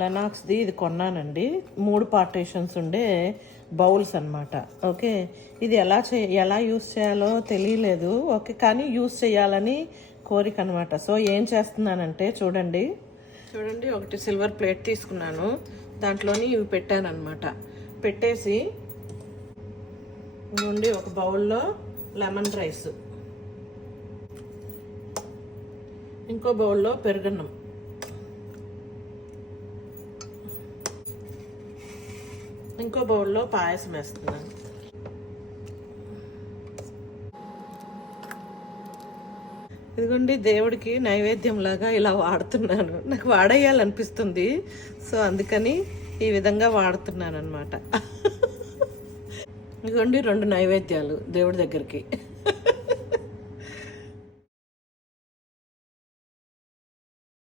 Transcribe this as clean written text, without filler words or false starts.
లెనాక్స్ది ఇది కొన్నానండి. 3 పార్టీషన్స్ ఉండే బౌల్స్ అన్నమాట. ఓకే, ఇది ఎలా యూస్ చేయాలో తెలియలేదు. ఓకే, కానీ యూస్ చేయాలని కోరిక అనమాట. సో ఏం చేస్తున్నానంటే చూడండి, ఒకటి సిల్వర్ ప్లేట్ తీసుకున్నాను, దాంట్లోని ఇవి పెట్టాను అనమాట. పెట్టేసి నుండి ఒక బౌల్లో లెమన్ రైస్, ఇంకో బౌల్లో పెరుగన్నం, ఇంకో బౌల్లో పాయసం వేస్తున్నాను. ఇదిగోండి దేవుడికి నైవేద్యం లాగా ఇలా వాడుతున్నాను. నాకు వాడేయాలనిపిస్తుంది, సో అందుకని ఈ విధంగా వాడుతున్నాను అనమాట. ఇదిగోండి 2 నైవేద్యాలు దేవుడి దగ్గరికి.